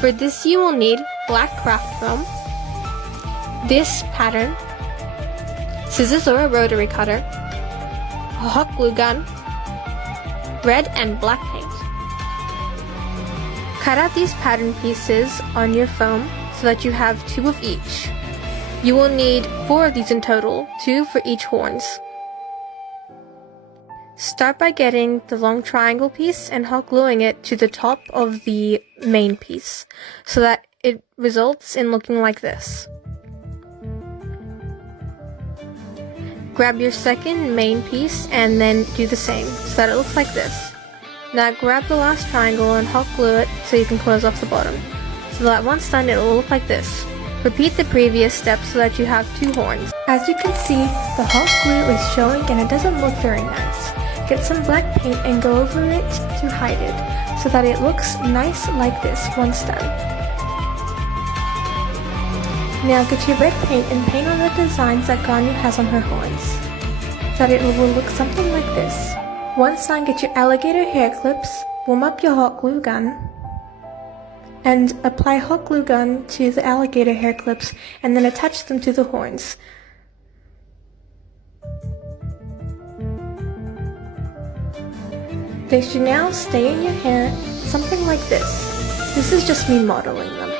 For this you will need black craft foam, this pattern, scissors or a rotary cutter, a hot glue gun, red and black paint. Cut out these pattern pieces on your foam so that you have 2 of each. You will need 4 of these in total, 2 for each horns. Start by getting the long triangle piece and hot gluing it to the top of the main piece so that it results in looking like this. Grab your second main piece and then do the same so that it looks like this. Now grab the last triangle and hot glue it so you can close off the bottom. So that once done it will look like this. Repeat the previous steps so that you have 2 horns. As you can see, the hot glue is showing and it doesn't look very nice. Get some black paint and go over it to hide it, so that it looks nice like this once done. Now get your red paint and paint on the designs that Ganyu has on her horns, so that it will look something like this. Once done, get your alligator hair clips, warm up your hot glue gun, and apply hot glue gun to the alligator hair clips and then attach them to the horns. They should now stay in your hair something like this. This is just me modeling them.